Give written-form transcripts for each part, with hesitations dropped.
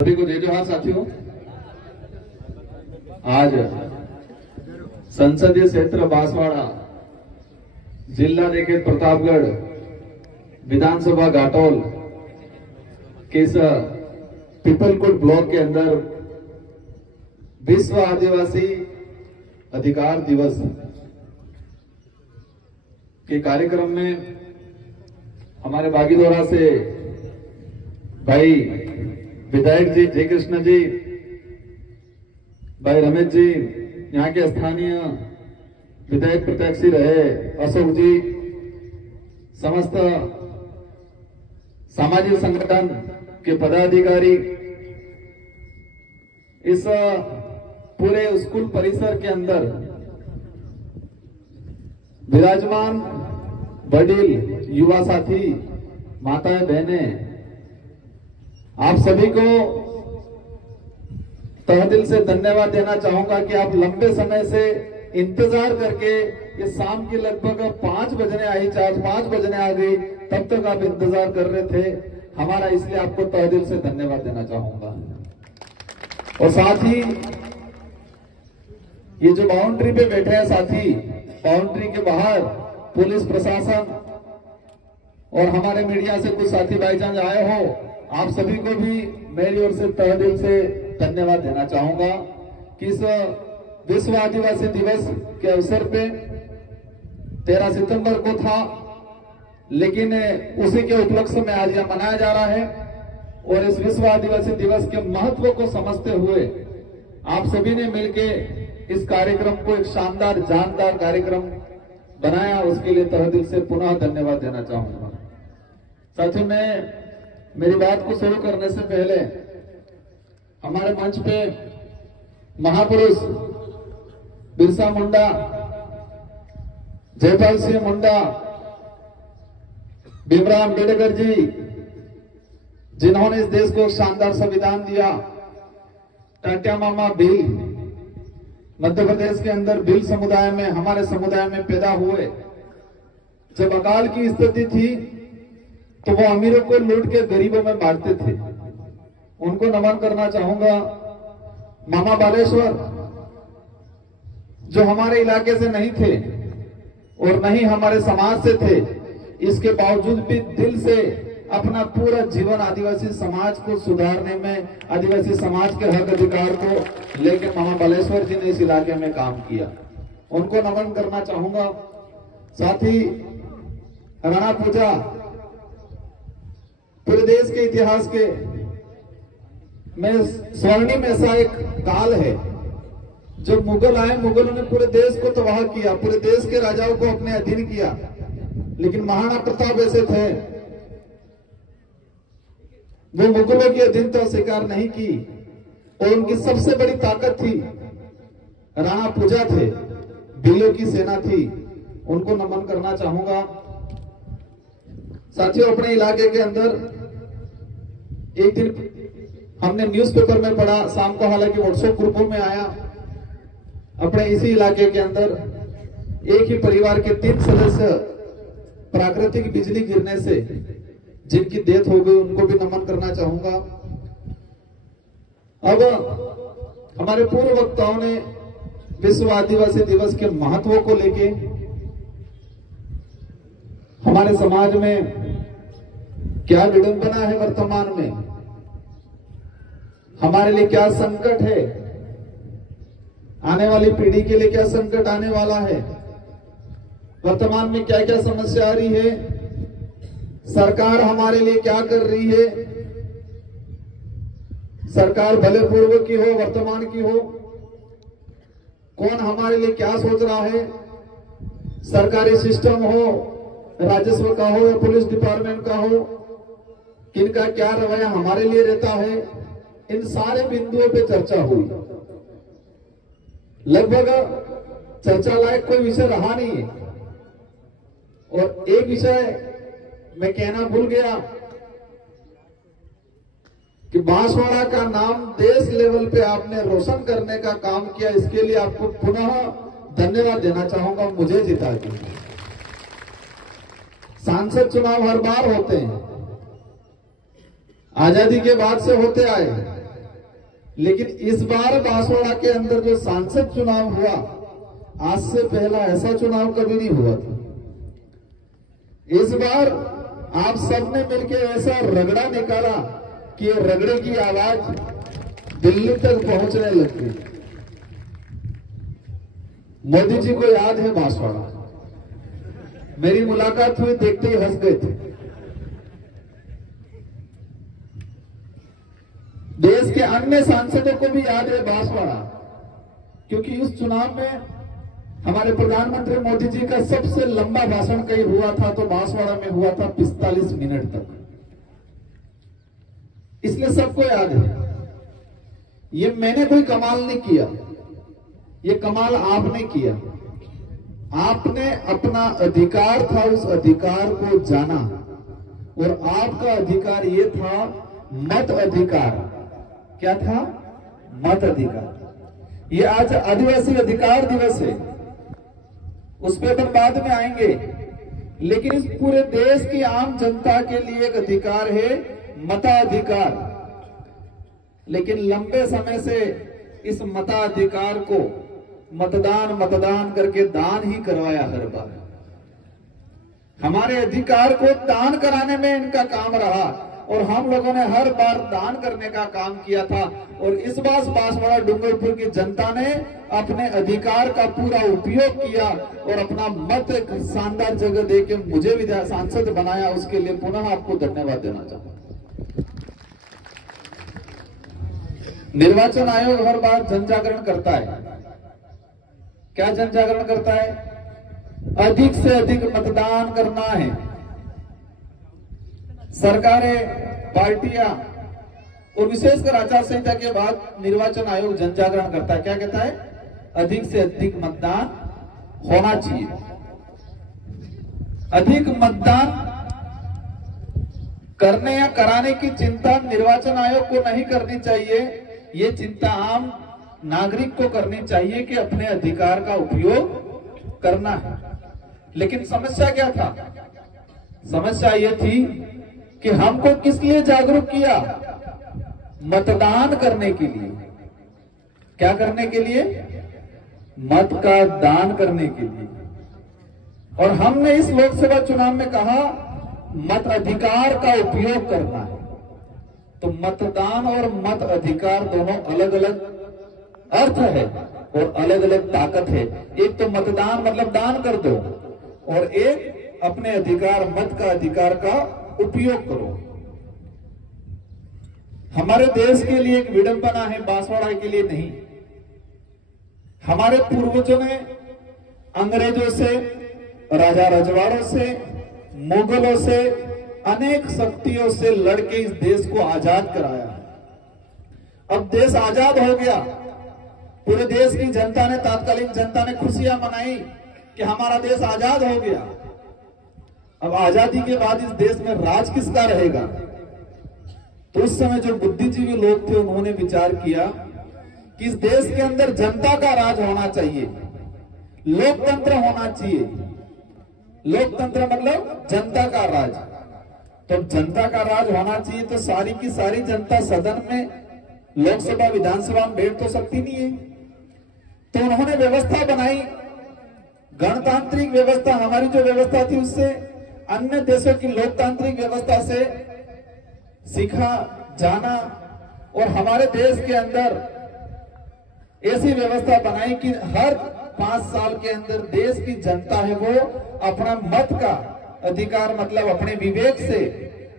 सभी को जय जोहार साथियों। आज संसदीय क्षेत्र बांसवाड़ा, जिला देखे प्रतापगढ़, विधानसभा घाटोल के इस पीपलकोट ब्लॉक के अंदर विश्व आदिवासी अधिकार दिवस के कार्यक्रम में हमारे बागीदोरा से भाई विधायक जी जय कृष्ण जी, भाई रमेश जी, यहाँ के स्थानीय विधायक प्रत्याशी रहे अशोक जी, समस्त सामाजिक संगठन के पदाधिकारी, इस पूरे स्कूल परिसर के अंदर विराजमान वडील, युवा साथी, माताएं, बहनें, आप सभी को तहे दिल से धन्यवाद देना चाहूंगा कि आप लंबे समय से इंतजार करके ये शाम की लगभग 5 बजने आई, 4-5 बजने आ गई, तब तक आप इंतजार कर रहे थे हमारा, इसलिए आपको तहे दिल से धन्यवाद देना चाहूंगा। और साथ ही ये जो बाउंड्री पे बैठे हैं साथी, बाउंड्री के बाहर पुलिस प्रशासन और हमारे मीडिया से कुछ साथी भाईजान आए हो, आप सभी को भी मेरी ओर से तहे दिल से धन्यवाद देना चाहूंगा कि इस विश्व आदिवासी दिवस के अवसर पे 13 सितंबर को था, लेकिन उसी के उपलक्ष्य में आज यह मनाया जा रहा है। और इस विश्व आदिवासी दिवस के महत्व को समझते हुए आप सभी ने मिलके इस कार्यक्रम को एक शानदार, जानदार कार्यक्रम बनाया, उसके लिए तहे दिल से पुनः धन्यवाद देना चाहूंगा। साथियों, मैं मेरी बात को शुरू करने से पहले हमारे मंच पे महापुरुष बिरसा मुंडा, जयपाल सिंह मुंडा, भीमराव अम्बेडकर जी, जिन्होंने इस देश को शानदार संविधान दिया, टाटिया मामा भील, मध्य प्रदेश के अंदर भील समुदाय में, हमारे समुदाय में पैदा हुए। जब अकाल की स्थिति थी तो वो अमीरों को लूट के गरीबों में बांटते थे। उनको नमन करना चाहूंगा। मामा बालेश्वर जो हमारे इलाके से नहीं थे और नहीं हमारे समाज से थे, इसके बावजूद भी दिल से अपना पूरा जीवन आदिवासी समाज को सुधारने में, आदिवासी समाज के हक अधिकार को लेकर मामा बालेश्वर जी ने इस इलाके में काम किया। उनको नमन करना चाहूंगा। साथ ही राणा पूजा पूरे देश के इतिहास के में स्वर्णिम ऐसा एक काल है। जब मुगल आए, मुगलों ने पूरे देश को तबाह किया, पूरे देश के राजाओं को अपने अधीन किया, लेकिन महाराणा प्रताप ऐसे थे, वो मुगलों की अधीनता स्वीकार नहीं की और उनकी सबसे बड़ी ताकत थी राणा पूजा थे, भीलों की सेना थी। उनको नमन करना चाहूंगा। साथियों, अपने इलाके के अंदर एक दिन हमने न्यूज़पेपर में पढ़ा, शाम को हालांकि व्हाट्सएप ग्रुपों में आया, अपने इसी इलाके के अंदर एक ही परिवार के 3 सदस्य प्राकृतिक बिजली गिरने से जिनकी डेथ हो गई, उनको भी नमन करना चाहूंगा। अब हमारे पूर्व वक्ताओं ने विश्व आदिवासी दिवस के महत्व को लेके, हमारे समाज में क्या विडंबना है वर्तमान में, हमारे लिए क्या संकट है, आने वाली पीढ़ी के लिए क्या संकट आने वाला है, वर्तमान में क्या क्या समस्या आ रही है, सरकार हमारे लिए क्या कर रही है, सरकार भले पूर्व की हो, वर्तमान की हो, कौन हमारे लिए क्या सोच रहा है, सरकारी सिस्टम हो, राजस्व का हो या पुलिस डिपार्टमेंट का हो, किनका क्या रवैया हमारे लिए रहता है, इन सारे बिंदुओं पे चर्चा हुई। लगभग चर्चा लायक कोई विषय रहा नहीं है। और एक विषय मैं कहना भूल गया कि बांसवाड़ा का नाम देश लेवल पे आपने रोशन करने का काम किया, इसके लिए आपको पुनः धन्यवाद देना चाहूंगा, मुझे जिता के। सांसद चुनाव हर बार होते हैं, आजादी के बाद से होते आए, लेकिन इस बार बांसवाड़ा के अंदर जो सांसद चुनाव हुआ, आज से पहला ऐसा चुनाव कभी नहीं हुआ था। इस बार आप सबने मिलकर ऐसा रगड़ा निकाला कि रगड़े की आवाज दिल्ली तक पहुंचने लग गई। मोदी जी को याद है बांसवाड़ा, मेरी मुलाकात हुई, देखते ही हंस गए थे। देश के अन्य सांसदों को भी याद है बांसवाड़ा, क्योंकि इस चुनाव में हमारे प्रधानमंत्री मोदी जी का सबसे लंबा भाषण कहीं हुआ था तो बांसवाड़ा में हुआ था 45 मिनट तक, इसलिए सबको याद है। ये मैंने कोई कमाल नहीं किया, ये कमाल आपने किया। आपने अपना अधिकार था, उस अधिकार को जाना, और आपका अधिकार ये था मत अधिकार। क्या था? मत अधिकार। ये आज आदिवासी अधिकार दिवस है, उस पर अपन बाद में आएंगे, लेकिन इस पूरे देश की आम जनता के लिए एक अधिकार है मताधिकार। लेकिन लंबे समय से इस मताधिकार को मतदान करके दान ही करवाया हर बार। हमारे अधिकार को दान कराने में इनका काम रहा, और हम लोगों ने हर बार दान करने का काम किया था। और इस बार बांसवाड़ा डूंगरपुर की जनता ने अपने अधिकार का पूरा उपयोग किया और अपना मत एक शानदार जगह देके मुझे भी सांसद बनाया। उसके लिए पुनः आपको धन्यवाद देना चाहता हूं। निर्वाचन आयोग हर बार जन जागरण करता है। क्या जन जागरण करता है? अधिक से अधिक मतदान करना है। सरकारें, पार्टियां और विशेषकर आचार संहिता के बाद निर्वाचन आयोग जन जागरण करता है। क्या कहता है? अधिक से अधिक मतदान होना चाहिए। अधिक मतदान करने या कराने की चिंता निर्वाचन आयोग को नहीं करनी चाहिए। ये चिंता आम नागरिक को करनी चाहिए कि अपने अधिकार का उपयोग करना है। लेकिन समस्या क्या था? समस्या ये थी कि हमको किस लिए जागरूक किया? मतदान करने के लिए। क्या करने के लिए? मत का दान करने के लिए। और हमने इस लोकसभा चुनाव में कहा मत अधिकार का उपयोग करना है। तो मतदान और मत अधिकार दोनों अलग अलग अर्थ है और अलग अलग ताकत है। एक तो मतदान मतलब दान कर दो, और एक अपने अधिकार, मत का अधिकार का उपयोग करो। हमारे देश के लिए एक विडंबना है, बांसवाड़ा के लिए नहीं। हमारे पूर्वजों ने अंग्रेजों से, राजा रजवाड़ों से, मुगलों से, अनेक शक्तियों से लड़के इस देश को आजाद कराया। अब देश आजाद हो गया। पूरे देश की जनता ने, तात्कालिक जनता ने खुशियां मनाई कि हमारा देश आजाद हो गया। अब आजादी के बाद इस देश में राज किसका रहेगा? तो उस समय जो बुद्धिजीवी लोग थे उन्होंने विचार किया कि इस देश के अंदर जनता का राज होना चाहिए, लोकतंत्र होना चाहिए। लोकतंत्र मतलब जनता का राज। तो जनता का राज होना चाहिए तो सारी की सारी जनता सदन में, लोकसभा विधानसभा में बैठ तो सकती नहीं है। तो उन्होंने व्यवस्था बनाई, गणतांत्रिक व्यवस्था। हमारी जो व्यवस्था थी उससे, अन्य देशों की लोकतांत्रिक व्यवस्था से सीखा जाना, और हमारे देश के अंदर ऐसी व्यवस्था बनाई कि हर 5 साल के अंदर देश की जनता है वो अपना मत का अधिकार, मतलब अपने विवेक से,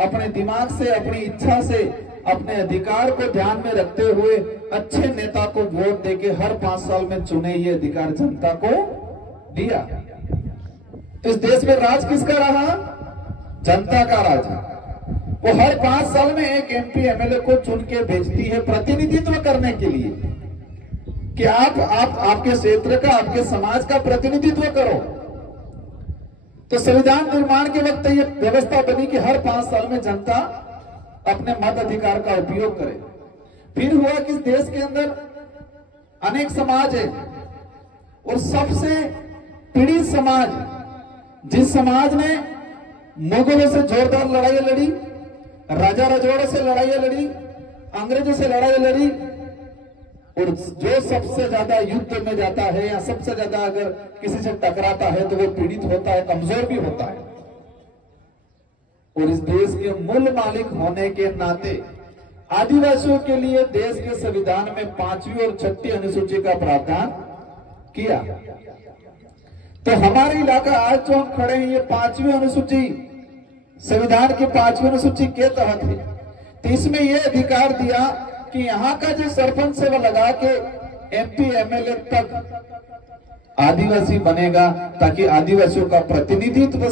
अपने दिमाग से, अपनी इच्छा से, अपने अधिकार को ध्यान में रखते हुए अच्छे नेता को वोट देके हर 5 साल में चुने। ये अधिकार जनता को दिया। तो इस देश में राज किसका रहा? जनता का राज। वो हर 5 साल में एक एमपी एमएलए को चुन के भेजती है प्रतिनिधित्व करने के लिए कि आप आपके क्षेत्र का, आपके समाज का प्रतिनिधित्व करो। तो संविधान निर्माण के वक्त ये व्यवस्था बनी कि हर 5 साल में जनता अपने मत अधिकार का उपयोग करे। फिर हुआ कि इस देश के अंदर अनेक समाज है, और सबसे पीड़ित समाज, जिस समाज ने मुगलों से जोरदार लड़ाई लड़ी, राजा रजवाड़ों से लड़ाई लड़ी, अंग्रेजों से लड़ाई लड़ी, और जो सबसे ज्यादा युद्ध में जाता है या सबसे ज्यादा अगर किसी से टकराता है तो वो पीड़ित होता है, कमजोर भी होता है। और इस देश के मूल मालिक होने के नाते आदिवासियों के लिए देश के संविधान में 5वीं और 6ठी अनुसूची का प्रावधान किया। तो हमारे इलाका आज जो हम खड़े हैं ये 5वीं अनुसूची, संविधान की 5वीं अनुसूची के तहत है। तो इसमें यह अधिकार दिया कि यहाँ का जो सरपंच से वो लगा के MP MLA तक आदिवासी बनेगा, ताकि आदिवासियों का प्रतिनिधित्व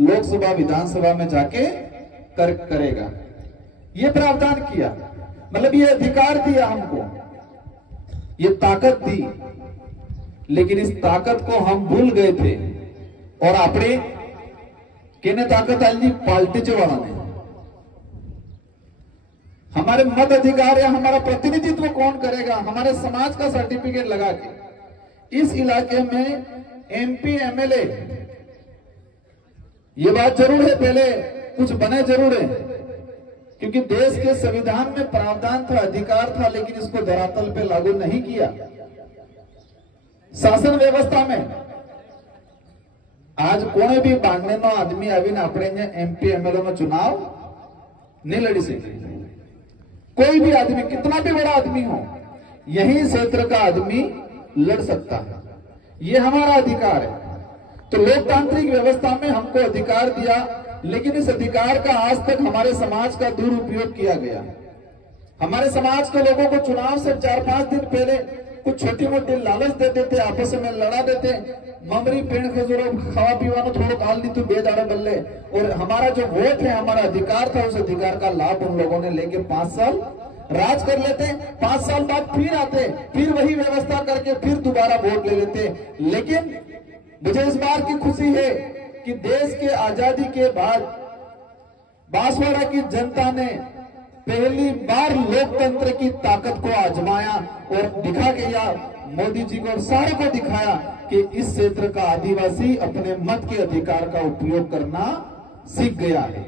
लोकसभा विधानसभा में जाके करेगा। ये प्रावधान किया, मतलब ये अधिकार दिया हमको, ये ताकत दी। लेकिन इस ताकत को हम भूल गए थे और अपने केने ताकत आई जी पार्टी चवाना ने हमारे मत अधिकार या हमारा प्रतिनिधित्व कौन करेगा, हमारे समाज का सर्टिफिकेट लगा के इस इलाके में MP MLA, ये बात जरूर है, पहले कुछ बने जरूर है, क्योंकि देश के संविधान में प्रावधान था, अधिकार था, लेकिन इसको धरातल पे लागू नहीं किया। शासन व्यवस्था में आज कोई भी बांधने नो आदमी आवीने अपने MP MLA नो चुनाव नहीं लड़ी सके। कोई भी आदमी, कितना भी बड़ा आदमी हो, यही क्षेत्र का आदमी लड़ सकता है, ये हमारा अधिकार है। तो लोकतांत्रिक व्यवस्था में हमको अधिकार दिया, लेकिन इस अधिकार का आज तक हमारे समाज का दुरुपयोग किया गया। हमारे समाज के लोगों को चुनाव से 4-5 दिन पहले कुछ छोटी मोटी लालच दे देते, आपस में लड़ा देते, ममरी पेड़ खजूरो खावा पीवा थोड़ा काल दी तू बेदाड़ा बल्ले। और हमारा जो वोट है, हमारा अधिकार था, उस अधिकार का लाभ उन लोगों ने लेके 5 साल राज कर लेते। 5 साल बाद फिर आते, फिर वही व्यवस्था करके फिर दोबारा वोट ले लेते। लेकिन मुझे इस बार की खुशी है कि देश के आजादी के बाद बांसवाड़ा की जनता ने पहली बार लोकतंत्र की ताकत को आजमाया और दिखा गया, मोदी जी को और सारे को दिखाया कि इस क्षेत्र का आदिवासी अपने मत के अधिकार का उपयोग करना सीख गया है।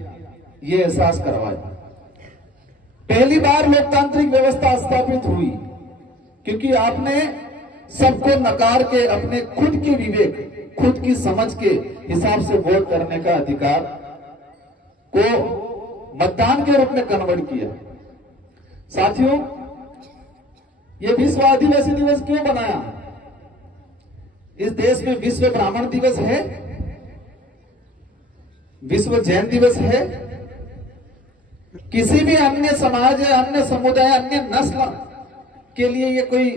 ये एहसास करवाया। पहली बार लोकतांत्रिक व्यवस्था स्थापित हुई क्योंकि आपने सबको नकार के अपने खुद के विवेक, खुद की समझ के हिसाब से वोट करने का अधिकार को मतदान के रूप में कन्वर्ट किया। साथियों, ये विश्व आदिवासी दिवस क्यों बनाया? इस देश में विश्व ब्राह्मण दिवस है, विश्व जैन दिवस है, किसी भी अन्य समाज या अन्य समुदाय, अन्य नस्ल के लिए ये कोई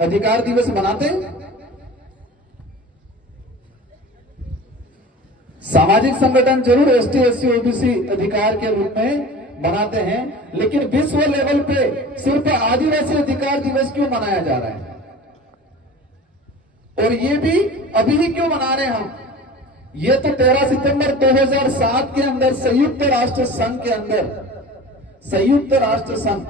अधिकार दिवस मनाते हैं? सामाजिक संगठन जरूर ST SC OBC अधिकार के रूप में बनाते हैं, लेकिन विश्व लेवल पे सिर्फ आदिवासी अधिकार दिवस क्यों मनाया जा रहा है? और ये भी अभी ही क्यों मना रहे हैं हम? ये तो 13 सितंबर 2007 के अंदर संयुक्त राष्ट्र संघ के अंदर, संयुक्त राष्ट्र संघ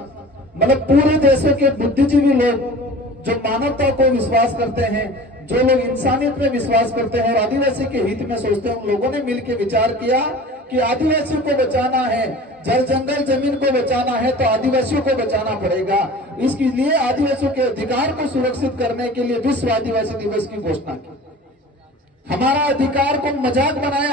मतलब पूरे देशों के बुद्धिजीवी लोग जो मानवता को विश्वास करते हैं, जो लोग इंसानियत में विश्वास करते हैं और आदिवासी के हित में सोचते हैं, उन लोगों ने मिलकर विचार किया कि आदिवासियों को बचाना है, जल जंगल जमीन को बचाना है तो आदिवासियों को बचाना पड़ेगा। इसके लिए आदिवासियों के अधिकार को सुरक्षित करने के लिए विश्व आदिवासी दिवस की घोषणा की। हमारा अधिकार को मजाक बनाया।